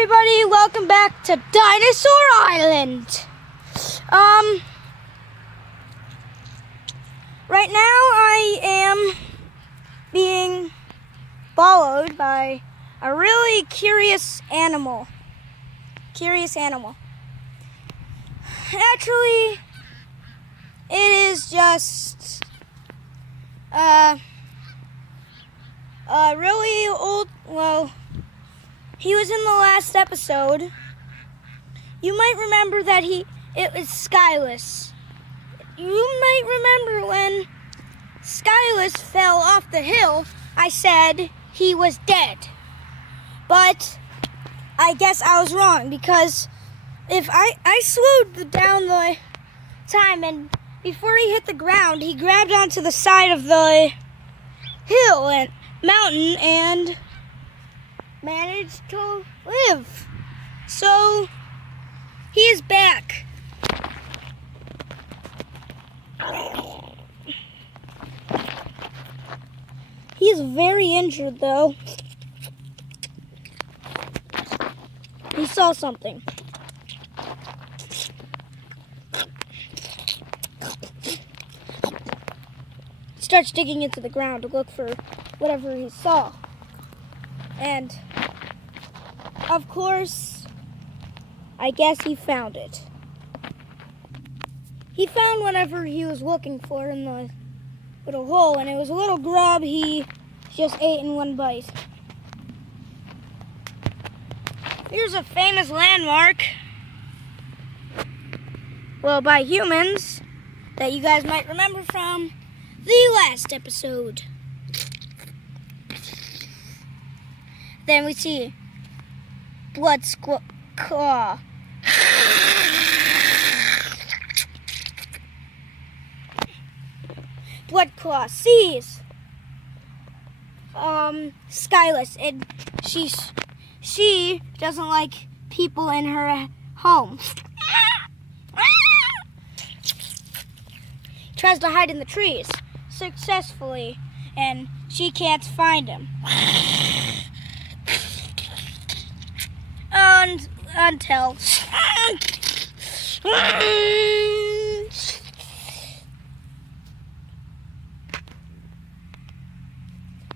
everybody, welcome back to Dinosaur Island. Right now I am being followed by a really curious animal. Actually, it is just a really old, he was in the last episode. You might remember that it was Skyless. You might remember when Skyless fell off the hill, I said he was dead. But I guess I was wrong, because if I slowed down the time, and before he hit the ground, he grabbed onto the side of the hill and mountain and managed to live. So he is back. He is very injured though. He saw something. He starts digging into the ground to look for whatever he saw. And of course, I guess he found it. He found whatever he was looking for in the little hole, and it was a little grub he just ate in one bite. Here's a famous landmark, well, by humans, that you guys might remember from the last episode. Then we see Blood Claw. Blood Claw sees Skyless, and she doesn't like people in her home. Tries to hide in the trees successfully, and she can't find him. Until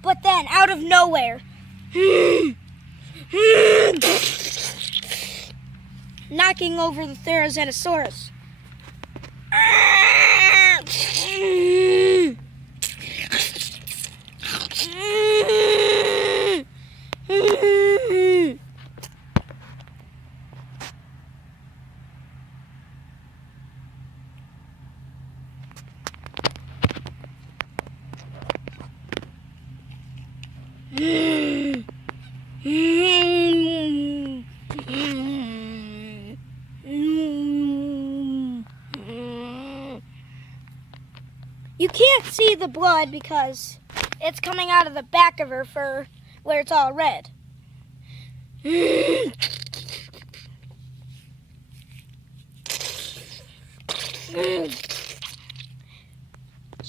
but then, out of nowhere, knocking over the Therizinosaurus. You can't see the blood because it's coming out of the back of her fur where it's all red. She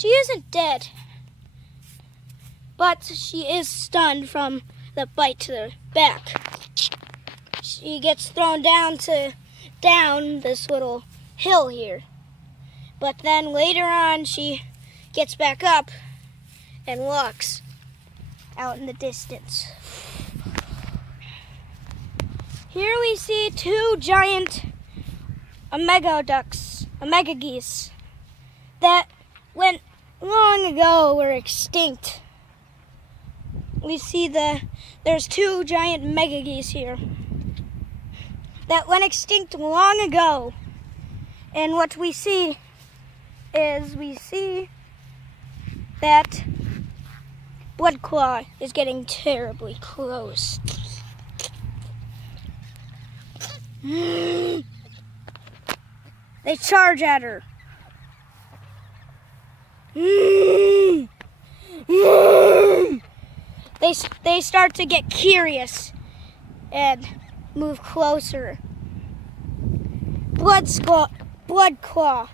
isn't dead, but she is stunned from the bite to the back. She gets thrown down this little hill here. But then later on she gets back up and looks out in the distance. Here we see two giant omega geese that went long ago were extinct. We see there's two giant mega geese here that went extinct long ago. And what we see is that Blood Claw is getting terribly close. They charge at her. They start to get curious and move closer. Blood Claw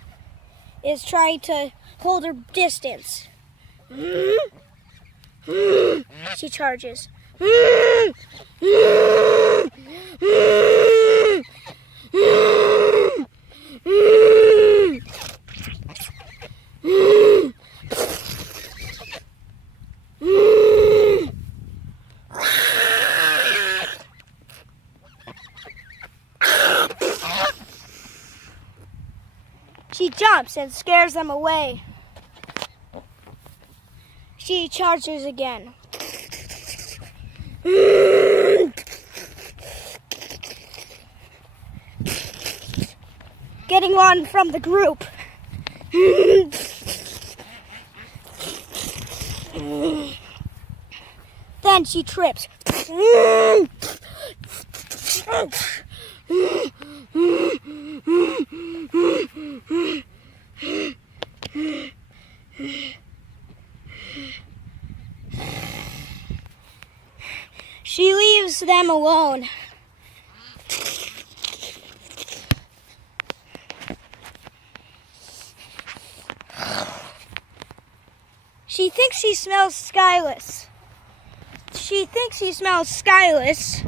is trying to hold her distance. She charges. She jumps and scares them away. She charges again. Getting one from the group. Then she trips. She leaves them alone. She thinks she smells Skyless. She thinks she smells Skyless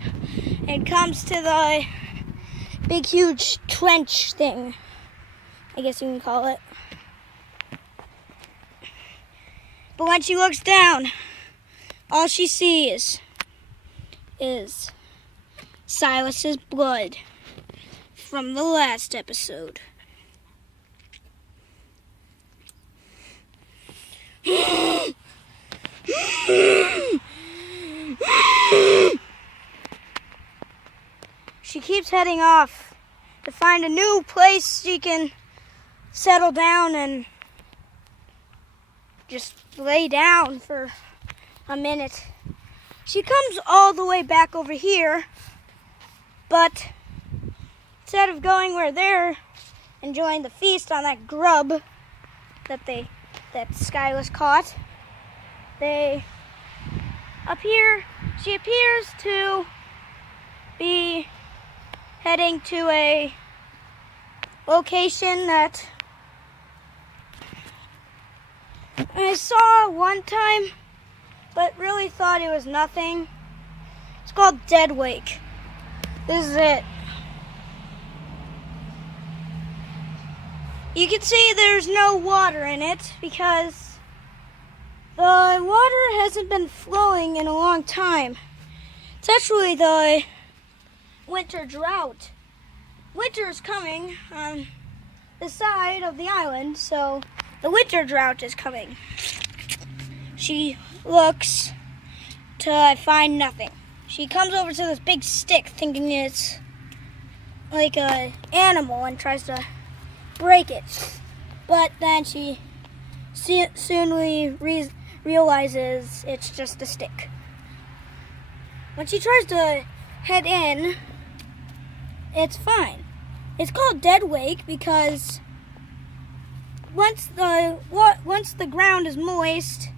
and comes to the big, huge trench thing, I guess you can call it. But when she looks down, all she sees is Silas's blood from the last episode. She keeps heading off to find a new place she can settle down and just lay down for a minute. She comes all the way back over here, but instead of going where they're enjoying the feast on that grub that Skyless caught, she appears to be heading to a location that I saw one time, but really thought it was nothing. It's called Dead Wake. This is it. You can see there's no water in it because the water hasn't been flowing in a long time. It's actually the winter drought. Winter is coming on the side of the island, so the winter drought is coming. She looks to find nothing. She comes over to this big stick thinking it's like an animal and tries to break it. But then she soon realizes it's just a stick. When she tries to head in, it's fine. It's called Dead Wake because once the ground is moist,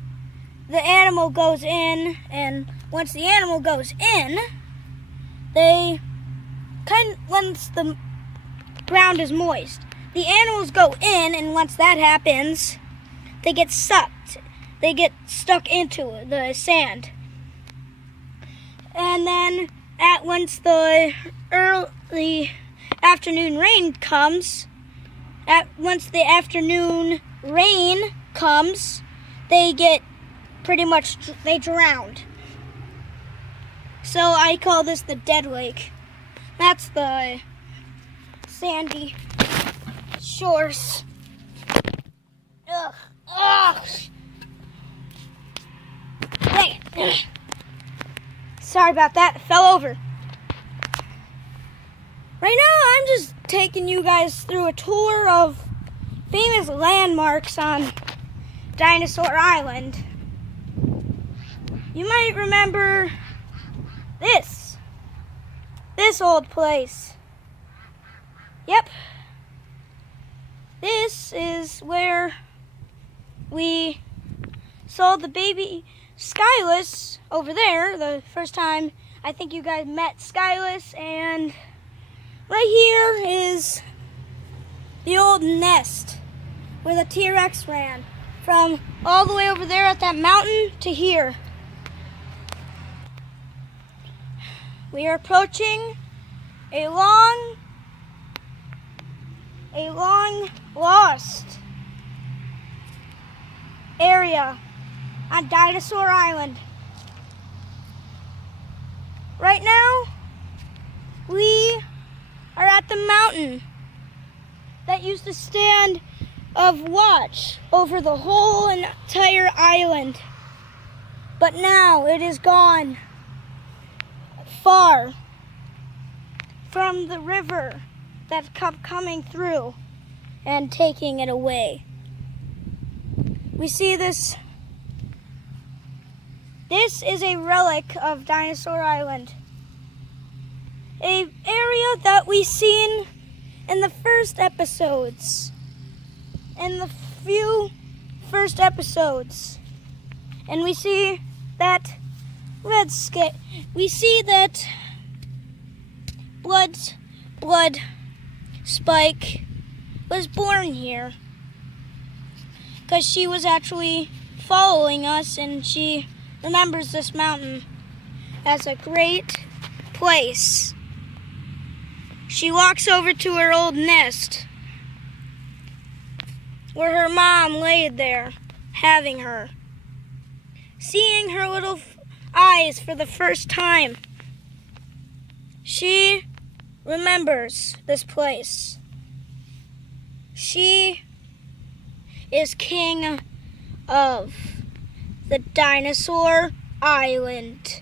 the animal goes in, and once the animal goes in, once the ground is moist, the animals go in, and once that happens, they get sucked. They get stuck into the sand. And then once the early afternoon rain comes, they get they drowned. So I call this the Dead Lake. That's the sandy shores. Ugh. Ugh. Dang it. Sorry about that. It fell over. Right now, I'm just taking you guys through a tour of famous landmarks on Dinosaur Island. You might remember this old place. Yep. This is where we saw the baby Skyless over there, the first time I think you guys met Skyless, and right here is the old nest where the T-Rex ran, from all the way over there at that mountain to here. We are approaching a long lost area on Dinosaur Island. Right now, we are at the mountain that used to stand of watch over the whole entire island. But now it is gone far from the river that kept coming through and taking it away. We see this. This is a relic of Dinosaur Island. An area that we seen in the first episodes. In the few first episodes. And we see that we see that Blood Spike was born here. Because she was actually following us, and she remembers this mountain as a great place. She walks over to her old nest where her mom laid there, having her. Seeing her little eyes for the first time, she remembers this place. She is king of the Dinosaur Island.